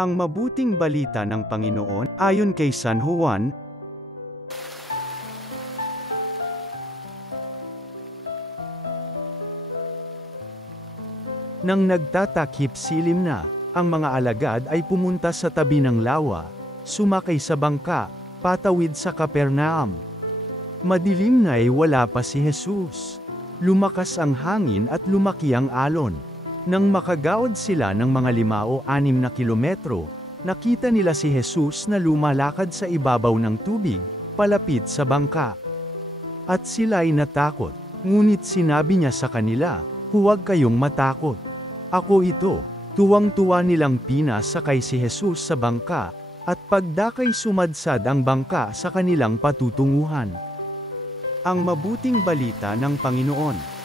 Ang mabuting balita ng Panginoon, ayon kay San Juan. Nang nagtatakip silim na, ang mga alagad ay pumunta sa tabi ng lawa, sumakay sa bangka, patawid sa Capernaum. Madilim na ay wala pa si Jesus. Lumakas ang hangin at lumaki ang alon. Nang makagaod sila ng mga 5 o 6 na kilometro, nakita nila si Jesus na lumalakad sa ibabaw ng tubig, palapit sa bangka. At sila'y natakot, ngunit sinabi niya sa kanila, "Huwag kayong matakot. Ako ito." Tuwang-tuwa nilang pinasakay si Jesus sa bangka, at pagdakay sumadsad ang bangka sa kanilang patutunguhan. Ang mabuting balita ng Panginoon.